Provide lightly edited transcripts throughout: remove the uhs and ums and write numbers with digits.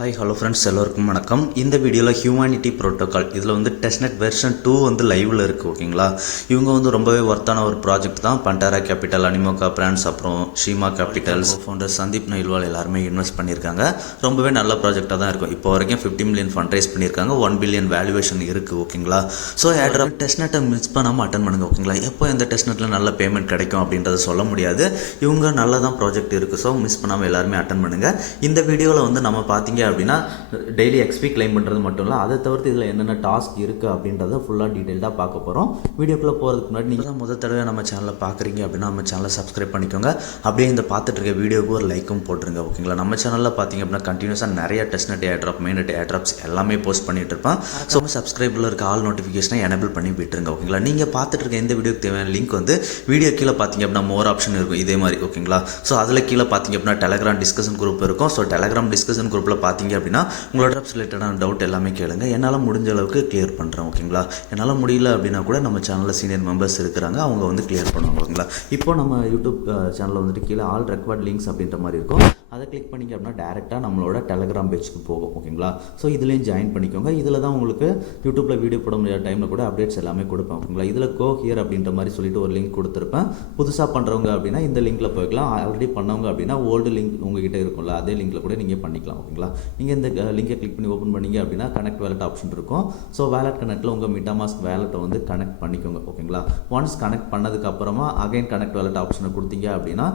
Hi hello friends எல்லோருக்கும் வணக்கம். இந்த வீடியோவில் ஹியூமனிட்டி ப்ரோட்டோகால் இதில் வந்து டெஸ்ட்நெட் வெர்ஷன் 2 வந்து லைவில் இருக்குது. ஓகேங்களா, இவங்க வந்து ரொம்பவே ஒர்த்தான ஒரு ப்ராஜெக்ட் தான். பண்டாரா கேபிட்டல், அனிமோகா பிராண்ட்ஸ், அப்புறம் ஷீமா கேபிட்டல்ஸ் ஃபவுண்டர் சந்தீப் நயில்வால் எல்லாருமே இன்வெஸ்ட் பண்ணியிருக்காங்க. ரொம்பவே நல்ல ப்ராஜெக்டாக தான் இருக்கும். இப்போ வரைக்கும் 50 மில்லியன் ஃபண்ட் ரைஸ் பண்ணியிருக்காங்க. 1 பில்லியன் வேல்யூவேஷன் இருக்குது. ஓகேங்களா, ஸோ ஏட்ராப் டெஸ்ட்நெட்டை மிஸ் பண்ணாமல் அட்டன் பண்ணுங்க. ஓகேங்களா, எப்போ எந்த டெஸ்ட்நெட்டில் நல்ல பேமெண்ட் கிடைக்கும் அப்படின்றத சொல்ல முடியாது. இவங்க நல்லா தான் ப்ராஜெக்ட் இருக்குது. ஸோ மிஸ் பண்ணாமல் எல்லாருமே அட்டன் பண்ணுங்கள். இந்த வீடியோவில் வந்து நம்ம பார்த்தீங்க அப்படின்னா டெய்லி எக்ஸ்பி கிளைம் பண்ணுறது மட்டும் இல்லை, அதை தவிர்த்து இதில் என்னென்ன டாஸ்க் இருக்குது அப்படின்றத ஃபுல்லாக டீட்டெயில்டாக பார்க்க போகிறோம். வீடியோக்குள்ளே போகிறதுக்கு முன்னாடி நீங்கள் தான் முதல் தடவை நம்ம சேனலை பார்க்குறீங்க அப்படின்னா நம்ம சேனலை சப்ஸ்கிரைப் பண்ணிக்கோங்க. அப்படியே இந்த பார்த்துட்டு இருக்க வீடியோக்கு ஒரு லைக்கும் போட்டுருங்க. ஓகேங்களா, நம்ம சேனலில் பார்த்தீங்க அப்படின்னா கண்டினியூஸாக நிறைய டெஸ்ட்நெட் ஏர்ட்ராப், மெயின்நெட் ஏர்ட்ராப்ஸ் எல்லாமே போஸ்ட் பண்ணிட்டு இருப்பேன். ஸோ சப்ஸ்கிரைபில் இருக்க ஆல் நோட்டிஃபிகேஷனை எனேபிள் பண்ணி விட்டுருங்க. ஓகேங்களா, நீங்கள் பார்த்துட்டு இருக்க இந்த வீடியோக்கு தேவையான லிங்க் வந்து வீடியோ கீழே பார்த்தீங்க அப்படின்னா மோர் ஆப்ஷன் இருக்கும் இதே மாதிரி. ஓகேங்களா, ஸோ அதில் கீழே பார்த்தீங்க அப்படின்னா டெலகிராம் டிஸ்கஷன் குரூப் இருக்கும். ஸோ டெலகிராம் டிஸ்கஷன் குரூப்பில் பார்த்தீங்க அப்படின்னா உங்களோட ட்ராப்ஸ் ரிலேட்டடான டவுட் எல்லாமே கேளுங்க. என்னால் முடிஞ்ச அளவுக்கு கிளியர் பண்ணுறேன். ஓகேங்களா, என்னால் முடியல அப்படின்னா கூட நம்ம சேனலில் சீனியர் மெம்பர்ஸ் இருக்கிறாங்க, அவங்க வந்து கிளியர் பண்ணுவாங்க. ஓகேங்களா, இப்போ நம்ம யூடியூப் சேனலில் வந்துட்டு கீழே ஆல் ரெக்கார்ட் லிங்க்ஸ் அப்படின்ற மாதிரி இருக்கும். அதை கிளிக் பண்ணிங்க அப்படின்னா டேரெக்டாக நம்மளோட டெலகிராம் பேஜுக்கு போகும். ஓகேங்களா, ஸோ இதுலேயும் ஜாயின் பண்ணிக்கோங்க. இதில் தான் உங்களுக்கு யூடியூப்பில் வீடியோ போட முடியாத டைமில் கூட அப்டேட்ஸ் எல்லாமே கொடுப்பேன். ஓகேங்களா, இதில் கோ ஹியர் அப்படின்ற மாதிரி சொல்லிட்டு ஒரு லிங்க் கொடுத்துருப்பேன். புதுசாக பண்ணுறவங்க அப்படின்னா இந்த லிங்க்கில் போய்க்கலாம். ஆல்ரெடி பண்ணவங்க அப்படின்னா ஓல்டு லிங்க் உங்ககிட்ட இருக்கும்ல, அதே லிங்க்கில் கூட நீங்கள் பண்ணிக்கலாம். ஓகேங்களா, நீங்கள் இந்த லிங்கை கிளிக் பண்ணி ஓப்பன் பண்ணிங்க அப்படின்னா கனெக்ட் வேலட் ஆப்ஷன் இருக்கும். ஸோ வேலட் கனெக்ட்டில் உங்கள் மிட்டாமாஸ்க் வேலட்டை வந்து கனெக்ட் பண்ணிக்கோங்க. ஓகேங்களா, ஒன்ஸ் கனெக்ட் பண்ணதுக்கு அப்புறமா அகைன் கனெக்ட் வேலட் ஆப்ஷனை கொடுத்தீங்க அப்படின்னா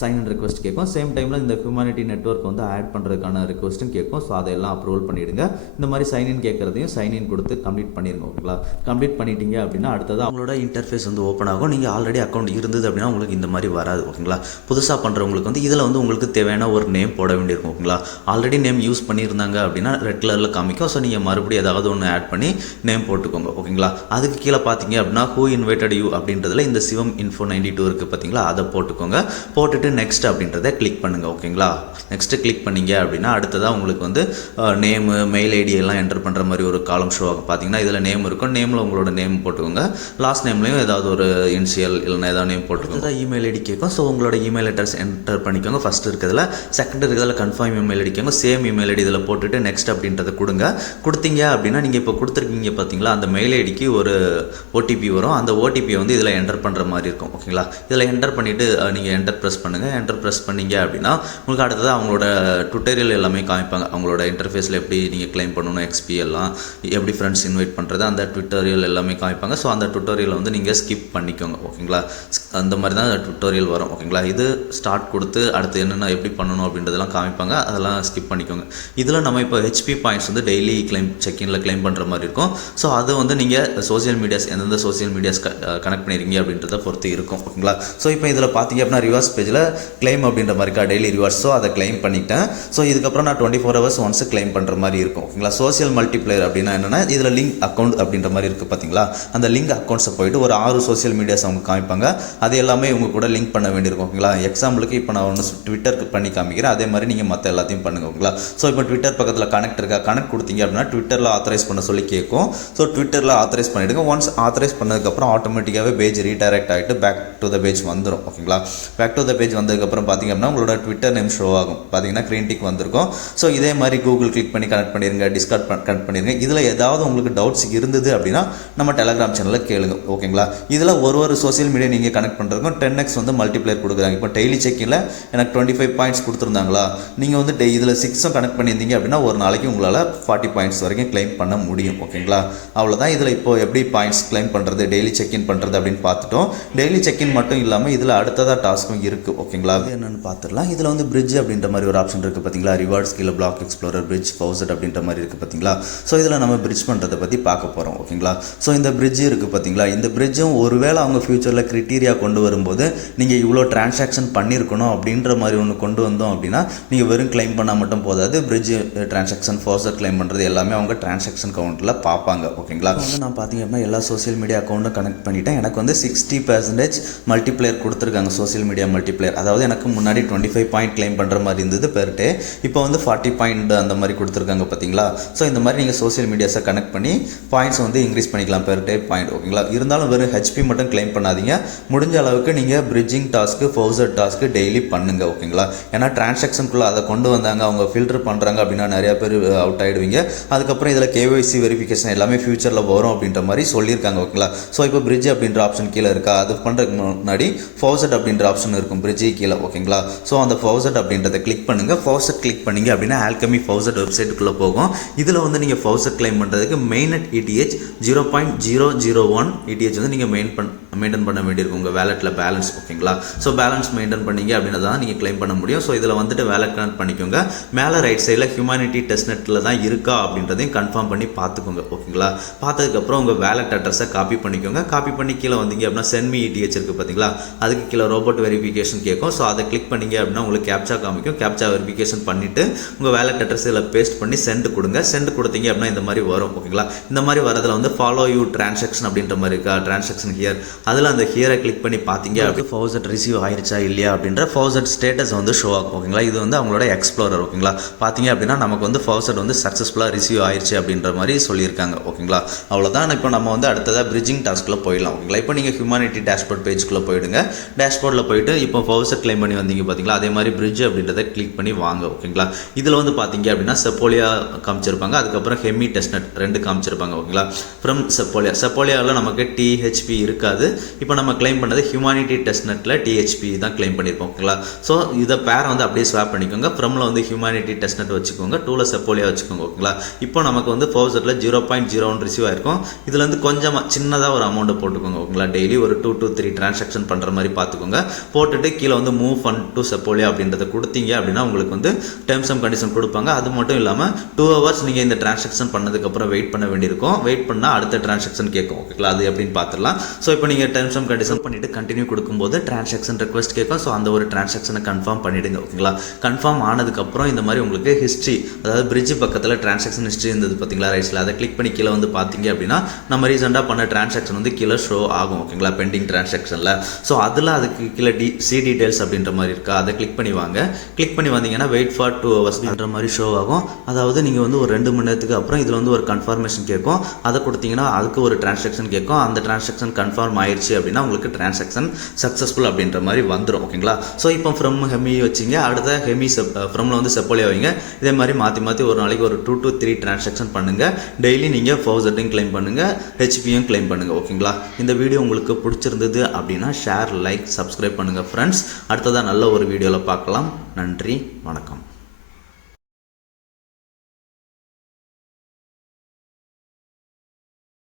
சைன் இன் ரெக்வஸ்ட் கேட்கும். சேம் டைமில் இந்த ஹியூமனிட்டி நெட்வொர்க் வந்து ஆட் பண்ணுறதுக்கான ரெக்வஸ்ட்டும் கேட்கும். ஸோ அதையெல்லாம் அப்ரூவல் பண்ணிவிடுங்க. இந்த மாதிரி சைன்இன் கேட்குறதையும் சைன்இன் கொடுத்து கம்ப்ளீட் பண்ணிடுங்க. ஓகேங்களா, கம்ப்ளீட் பண்ணிட்டீங்க அப்படின்னா அடுத்தது அவங்களோட இன்டர்ஃபேஸ் வந்து ஓப்பன் ஆகும். நீங்கள் ஆல்ரெடி அக்கௌண்ட் இருந்தது அப்படின்னா உங்களுக்கு இந்த மாதிரி வராது. ஓகேங்களா, புதுசாக பண்ணுறவங்களுக்கு வந்து இதில் வந்து உங்களுக்கு தேவையான ஒரு நேம் போட வேண்டியிருக்கும். ஓகேங்களா, ஆல்ரெடி நேம் யூஸ் பண்ணியிருந்தாங்க அப்படின்னா ரெட் கலரில் காமிக்கும். ஸோ நீங்கள் மறுபடியும் ஏதாவது ஒன்று ஆட் பண்ணி நேம் போட்டுக்கோங்க. ஓகேங்களா, அதுக்கு கீழே பார்த்தீங்க அப்படின்னா ஹூ இன்வைட்டட் யூ அப்படின்றதுல இந்த சிவம் இன்ஃபோ 92 இருக்குது பார்த்தீங்களா, அதை போட்டுக்கோங்க. போட்டு நெக்ஸ்ட் அப்படின்றத கிளிக் பண்ணுங்க. ஓகேங்களா, நெக்ஸ்ட் கிளிக் பண்ணீங்க அப்படின்னா அடுத்ததாக உங்களுக்கு வந்து நேமு, மெயில் ஐடி எல்லாம் என்டர் பண்ணுற மாதிரி ஒரு காலம் ஷோ ஆகும். பார்த்தீங்கன்னா இதில் நேம் இருக்கும். நேமில் உங்களோட நேம் போட்டுக்கோங்க. லாஸ்ட் நேம்லையும் ஏதாவது ஒரு இனிஷியல் இல்லைனா ஏதாவது நேம் போட்டுக்கோங்க. இமெயில் ஐடி கேட்கும். ஸோ உங்களோட இமெயில் அட்ரஸ் என்டர் பண்ணிக்கோங்க. ஃபஸ்ட் இருக்கிறதுல, செகண்ட் இருக்கிறதுல கன்ஃபார்ம் இமெயில் ஐடிக்கோங்க. சேம் இமெயில் ஐடி இதில் போட்டுட்டு நெக்ஸ்ட் அப்படின்றத கொடுங்க. கொடுத்தீங்க அப்படின்னா நீங்கள் இப்போ கொடுத்துருக்கீங்க பார்த்தீங்களா, அந்த மெயில் ஐடிக்கு ஒரு ஓடிபி வரும். அந்த ஓடிபியை வந்து இதில் என்டர் பண்ணுற மாதிரி இருக்கும். ஓகேங்களா, இதில் என்டர் பண்ணிவிட்டு நீங்கள் என்டர் ப்ரெஸ் பண்ணுங்கள். என்டர் ப்ரெஸ் பண்ணிங்க அப்படின்னா உங்களுக்கு அடுத்ததாக அவங்களோட டுட்டோரியல் எல்லாமே காமிப்பாங்க. அவங்களோட இன்டர்ஃபேஸில் எப்படி நீங்கள் கிளைம் பண்ணணும், எக்ஸ்பி எல்லாம் எப்படி ஃப்ரெண்ட்ஸ் இன்வைட் பண்ணுறது, அந்த டுட்டோரியல் எல்லாமே காமிப்பாங்க. ஸோ அந்த டுட்டோரியலை வந்து நீங்கள் ஸ்கிப் பண்ணிக்கோங்க. ஓகேங்களா, அந்த மாதிரி தான் டுட்டோரியல் வரும். ஓகேங்களா, இது ஸ்டார்ட் கொடுத்து அடுத்து என்னென்ன எப்படி பண்ணணும் அப்படின்றதெல்லாம் காமிப்பாங்க. அதெல்லாம் ஸ்கிப் பண்ணிக்கோங்க. இதில் நம்ம இப்போ ஹெச்பி பாயிண்ட்ஸ் வந்து டெய்லி கிளைம் செக்இனில் கிளைம் பண்ணுற மாதிரி இருக்கும். ஸோ அது வந்து நீங்கள் சோசியல் மீடியாஸ் எந்தெந்த சோசியல் மீடியாஸ் கனெக்ட் பண்ணியிருக்கீங்க அப்படின்றத பொறுத்து இருக்கும். ஓகேங்களா, ஸோ இப்போ இதில் பார்த்தீங்க அப்படின்னா ரிவர்ஸ் பேஜில் கிளைம் அப்படின்ற மாதிரி டெய்லி ரிவார்ட்ஸ். ஸோ அதை கிளைம் பண்ணிட்டேன். ஸோ இதுக்கப்புறம் நான் 24 hours ஒன்ஸ் கிளைம் பண்ணுற மாதிரி இருக்கும். ஓகேங்களா, சோசியல் மல்டிப்ளேயர் அப்படின்னா என்னென்னா இதில் லிங்க் அக்கௌண்ட் அப்படின்ற மாதிரி இருக்குது பார்த்தீங்களா, அந்த லிங்க் அக்கௌண்ட்ஸை போயிட்டு ஒரு 6 சோசியல் மீடியாஸ் அவங்க காமிப்பாங்க. அது எல்லாமே இவங்க கூட லிங்க் பண்ண வேண்டியிருக்கும். ஓகேங்களா, எக்ஸாம்பிளுக்கு இப்போ நான் ஒன்று ட்விட்டருக்கு பண்ணி காமிக்கிறேன். அதே மாதிரி நீங்கள் மற்ற எல்லாத்தையும் பண்ணுங்க. ஓகேங்களா, ஸோ இப்போ ட்விட்டர் பக்கத்தில் கனெக்ட் இருக்கா, கனெக்ட் கொடுத்தீங்க அப்படின்னா ட்விட்டரில் ஆத்தரைஸ் பண்ண சொல்லி கேட்கும். ஸோ ட்விட்டரில் ஆத்தரைஸ் பண்ணிவிடுங்க. ஒன்ஸ் ஆத்தரைஸ் பண்ணதுக்கப்புறம் ஆட்டோமேட்டிக்காகவே பேஜ் ரீடைரக்ட் ஆகிட்டு பேக் டு த பேஜ் வந்துடும். ஓகேங்களா, பேக் டு த பேஜ் வந்ததுக்கப்புறம் பார்த்தீங்க அப்படின்னா உங்களோட ட்விட்டர் நேம் ஷோ ஆகும். பார்த்தீங்கன்னா க்ரீன் டிக் வந்திருக்கும். ஸோ இதே மாதிரி கூகுள் கிளிக் பண்ணி கனெக்ட் பண்ணிடுங்க, டிஸ்கார்ட் கனெக்ட் பண்ணிடுங்க. இதில் ஏதாவது உங்களுக்கு டவுட்ஸ் இருந்தது அப்படின்னா நம்ம டெலகிராம் சேனலில் கேளுங்க. ஓகேங்களா, இதில் ஒரு சோசியல் மீடியா நீங்கள் கனெக்ட் பண்ணுறதுக்கும் 10x வந்து மல்டிப்ளேயர் கொடுக்குறாங்க. இப்போ டெய்லி செக்கில் எனக்கு 25 பாயிண்ட்ஸ் கொடுத்துருந்தாங்களா, நீங்கள் வந்து இதில் 6 கனெக்ட் பண்ணியிருந்தீங்க அப்படின்னா ஒரு நாளைக்கு உங்களால் 40 பாயிண்ட்ஸ் வரைக்கும் கிளைம் பண்ண முடியும். ஓகேங்களா, அவ்வளோதான். இதில் இப்போ எப்படி பாயிண்ட்ஸ் கிளைம் பண்ணுறது, டெய்லி செக்இன் பண்ணுறது அப்படின்னு பார்த்துட்டோம். டெய்லி செக்இன் மட்டும் இல்லாமல் இதில் அடுத்ததாக டாஸ்க்கும் இருக்குது. ஓகேங்களா, அது என்னென்னு பார்த்துடலாம். இதில் வந்து பிரிட்ஜ் அப்படின்ற மாதிரி ஒரு ஆப்ஷன் இருக்குது பார்த்தீங்களா, ரிவார்ட்ஸ் கீழே பிளாக் எக்ஸ்ப்ளோரர், பிரிட்ஜ், ஃபவுசட் அப்படின்ற மாதிரி இருக்குது பார்த்தீங்களா. ஸோ இதில் நம்ம பிரிட்ஜ் பண்ணுறதை பற்றி பார்க்க போகிறோம். ஓகேங்களா, ஸோ இந்த பிரிட்ஜ் இருக்குது பார்த்தீங்களா, இந்த பிரிட்ஜும் ஒருவேளை அவங்க ஃபியூச்சரில் கிரிட்டீரியா கொண்டு வரும்போது நீங்கள் இவ்வளோ டிரான்சாக்ஷன் பண்ணியிருக்கணும் அப்படின்ற மாதிரி ஒன்று கொண்டு வந்தோம் அப்படின்னா நீங்கள் வெறும் கிளைம் பண்ணால் மட்டும் போதாது. பிரிட்ஜ் டிரான்சாக்ஷன், ஃபவுசட் கிளைம் பண்ணுறது எல்லாமே அவங்க டிரான்சாக்ஷன் கவுண்டில் பார்ப்பாங்க. ஓகேங்களா, வந்து நான் பார்த்தீங்க அப்படின்னா எல்லா சோசியல் மீடியா அக்கௌண்ட்டும் கனெக்ட் பண்ணிவிட்டேன். எனக்கு வந்து 60% மல்டிப்ளேயர் கொடுத்துருக்காங்க. Social media multiplayer clear. அதாவது எனக்கு முன்னாடி 25 பாயிண்ட் கிளைம் பண்ணுற மாதிரி இருந்தது பெர் டே. இப்போ வந்து 40 பாயிண்ட் அந்த மாதிரி கொடுத்துருக்காங்க பார்த்தீங்களா. ஸோ இந்த மாதிரி நீங்கள் சோஷியல் மீடியாஸை கனெக்ட் பண்ணி பாயிண்ட்ஸ் வந்து இன்க்ரீஸ் பண்ணிக்கலாம் பெர் டே பாயிண்ட். ஓகேங்களா. இருந்தாலும் வெறும் ஹெச்பி மட்டும் கிளைம் பண்ணாதீங்க. முடிஞ்ச அளவுக்கு நீங்கள் bridging task Fauzer task daily பண்ணுங்க. ஓகேங்களா. ஏன்னா டிரான்சாக்ஷனுக்குள்ளே அதை கொண்டு வந்தாங்க, அவங்க ஃபில்டர் பண்ணுறாங்க அப்படின்னா நிறையா பேர் அவுட் ஆகிடுவீங்க. அதுக்கப்புறம் இதில் கேஒய்சி வெரிஃபிகேஷன் எல்லாமே ஃபியூச்சரில் வரும் அப்படின்ற மாதிரி சொல்லியிருக்காங்க. ஓகேங்களா. ஸோ இப்போ பிரிட்ஜ் அப்படின்ற ஆப்ஷன் கீழே இருக்கா, அது பண்ணுறதுக்கு முன்னாடி ஃபவுசட் அப்படின்ற ஆப்ஷன் இருக்கும் பிரிட்ஜி கீழே. ஓகேங்களா. ஸோ அந்த ஃபவுசட் அப்படின்றத கிளிக் பண்ணுங்கள். ஃபவுசட் கிளிக் பண்ணிங்க அப்படின்னா ஆல்கமி ஃபவுசட் வெப்சைட்டுக்குள்ளே போகும். இதில் வந்து நீங்கள் ஃபவுசட் கிளைம் பண்ணுறதுக்கு மெயினட் ETH 0.001 ETH வந்து நீங்கள் மெயின்டைன் பண்ண வேண்டியிருக்கும் உங்கள் வேலெட்டில் பேலன்ஸ். ஓகேங்களா. ஸோ பேலன்ஸ் மெயின்டைன் பண்ணிங்க அப்படின்னா தான் நீங்கள் கிளைம் பண்ண முடியும். ஸோ இதில் வந்துட்டு வேலெட் கனெக்ட் பண்ணிக்கோங்க. மேலே ரைட் சைடில் ஹியூமனிட்டி டெஸ்ட்நெட்டில் தான் இருக்கா அப்படின்றதையும் கன்ஃபார்ம் பண்ணி பார்த்துக்கோங்க. ஓகேங்களா. பார்த்ததுக்கப்புறம் உங்கள் வேலெட் அட்ரஸை காப்பி பண்ணிக்கோங்க. காப்பி பண்ணி கீழே வந்தீங்க அப்படின்னா சென்ட் மீ ETH இருக்குது பார்த்தீங்களா, அதுக்கு கீழே ரோபோட் வெரிஃபிகேஷன் கேட்கும். ஸோ அதை கிளிக் பண்ணிங்க அப்படின்னா உங்களுக்கு கேப்சா காமிக்கும். கேப்சா வெரிஃபிகேஷன் பண்ணிவிட்டு உங்கள் வேலெட் அட்ரஸ் இதில் பேஸ்ட் பண்ணி சென்ட் கொடுங்க. சென்ட் கொடுத்தீங்க அப்படின்னா இந்த மாதிரி வரும். ஓகேங்களா. இந்த மாதிரி வரதில் வந்து ஃபாலோ யூ டிரான்சாக்ஷன் அப்படின்ற மாதிரி இருக்கா, டிரான்சாக்ஷன் ஹியர், அதில் அந்த ஹியரை கிளிக் பண்ணி பார்த்தீங்க அப்படி ஃபவுசட் ரிசீவ் ஆயிருச்சா இல்லையா அப்படின்ற ஃபவுசட் ஸ்டேட்டஸ் வந்து ஷோ ஆகும். ஓகேங்களா. இது வந்து அவங்களோட எக்ஸ்ப்ளோரர். ஓகேங்களா. பார்த்தீங்க அப்படின்னா நமக்கு வந்து ஃபவுசட் வந்து சக்ஸஸ்ஃபுல்லாக ரிசீவ் ஆயிருச்சு அப்படின்ற மாதிரி சொல்லியிருக்காங்க. ஓகேங்களா. அவ்வளோதான். இப்போ நம்ம வந்து அடுத்ததாக பிரிட்ஜிங் டாஸ்க்கில் போயிடலாம். ஓகேங்களா. இப்போ நீங்கள் ஹியூமனிட்டி டேஷ்போர்ட் பேஜ்க்குள்ளே போயிடுங்க. டேஷ்போர்டில் போயிட்டு இப்போ ஃபவுசட் கிளைம் பண்ணி வந்தீங்க பார்த்தீங்களா, அதே மாதிரி பிரிட்ஜ் அப்படின்றத கிளிக் பண்ணி வாங்க. ஓகேங்களா. இதில் வந்து பார்த்தீங்க அப்படின்னா செப்போலியா காமிச்சிருப்பாங்க, அதுக்கப்புறம் ஹெமி டெஸ்ட்நெட் 2 காமிச்சிருப்பாங்க. ஓகேங்களா. ஃப்ரம் செப்போலியாவில் நமக்கு THP இருக்காது. இப்போ நம்ம கிளைம் பண்ணது ஹியூமனிட்டி டெஸ்ட்நெட்டில் THP தான் கிளைம் பண்ணியிருப்போம். ஓகேங்களா. ஸோ இதை பேரை வந்து அப்படியே ஸ்வாப் பண்ணிக்கோங்க. ஃப்ரம்ல வந்து ஹியூமனிட்டி டெஸ்ட்நெட் வச்சுக்கோங்க, 2ல செப்போலியா வச்சுக்கோங்க. ஓகேங்களா. இப்போ நமக்கு வந்து ஃபவுசட்டில் 0.01 ரிசீவ் ஆயிருக்கும். இதுல இருந்து கொஞ்சம் சின்னதாக ஒரு அமௌண்ட்டை போட்டுக்கோங்க. ஓகேங்களா. டெய்லி ஒரு 2 to 3 டிரான்சாக்ஷன் பண்ணுற மாதிரி பார்த்துக்கோங்க. போட்டுட்டு கீழே வந்து மூவ் ஃபண்ட் டு செப்போலியா அப்படின்றத கொடுத்தீங்க அப்படின்னா உங்களுக்கு வந்து டேர்ம்ஸ் அண்ட் கண்டிஷன் கொடுப்பாங்க. அது மட்டும் இல்லாமல் 2 hours நீங்கள் இந்த டிரான்சாக்ஷன் பண்ணதுக்கப்புறம் வெயிட் பண்ண வேண்டியிருக்கும். வெயிட் பண்ணால் அடுத்த டிரான்சாக்ஷன் கேட்கும். ஓகேங்களா. அது எப்படின்னு பார்த்துடலாம். ஸோ இப்போ நீங்கள் டேர்ம்ஸ் அண்ட் கண்டிஷன் பண்ணிட்டு கண்டினியூ கொடுக்கும்போது டிரான்சாக்ஷன் ரெக்வஸ்ட் கேட்கும். ஸோ அந்த ஒரு டிரான்சாக்ஷனை கன்ஃபார்ம் பண்ணிடுங்க. ஓகேங்களா. கன்ஃபார்ம் ஆனதுக்கப்புறம் இந்த மாதிரி உங்களுக்கு ஹிஸ்ட்ரி, அதாவது பிரிட்ஜ் பக்கத்தில் டிரான்சாக்ஷன் ஹிஸ்ட்ரி இருந்தது பார்த்தீங்களா ரைட்ஸில், அதை கிளிக் பண்ணி கீழே வந்து பார்த்தீங்க அப்படின்னா நம்ம ரீசெண்டாக பண்ண டிரான்சாக்ஷன் வந்து கீழே ஷோ ஆகும். ஓகேங்களா. பெண்டிங் டிரான்சாக்ஷனில். ஸோ அதில் அதுக்கு கீழே சி டீடைல்ஸ் அப்படின்ற மாதிரி இருக்கா, அதை கிளிக் பண்ணி வாங்க. கிளிக் பண்ணி வந்தீங்கன்னா வெயிட் ஃபார் 2 hours அப்படின்ற மாதிரி ஷோ ஆகும். அதாவது நீங்கள் வந்து ஒரு 2 மணி நேரத்துக்கு அப்புறம் இதில் வந்து ஒரு கன்ஃபர்மேஷன் கேட்கும். அதை கொடுத்தீங்கன்னா அதுக்கு ஒரு டிரான்சாக்ஷன் கேட்கும். அந்த டிரான்சாக்ஷன் கன்ஃபார்ம் ஆயிடுச்சு அப்படின்னா உங்களுக்கு டிரான்சாக்ஷன் சக்ஸஸ்ஃபுல் அப்படின்ற மாதிரி வந்துடும். ஓகேங்களா. ஸோ இப்போ ஃப்ரம் ஹெமி வச்சிங்க, அடுத்த ஹெமி ஃப்ரம்ல வந்து செப்போலியா வைங்க. இதே மாதிரி மாற்றி ஒரு நாளைக்கு ஒரு 2 to 3 டிரான்சாக்ஷன் பண்ணுங்கள். டெய்லி நீங்கள் ஃபவுசட்டையும் கிளைம் பண்ணுங்கள், ஹெச்பியும் கிளைம் பண்ணுங்கள். ஓகேங்களா. இந்த வீடியோ உங்களுக்கு பிடிச்சிருந்தது அப்படின்னா ஷேர், லைக், சப்ஸ்கிரைப் பண்ணுங்கள் ஃப்ரெண்ட்ஸ். அடுத்ததாக நல்ல ஒரு வீடியோவில் பார்க்கலாம். நன்றி, வணக்கம்.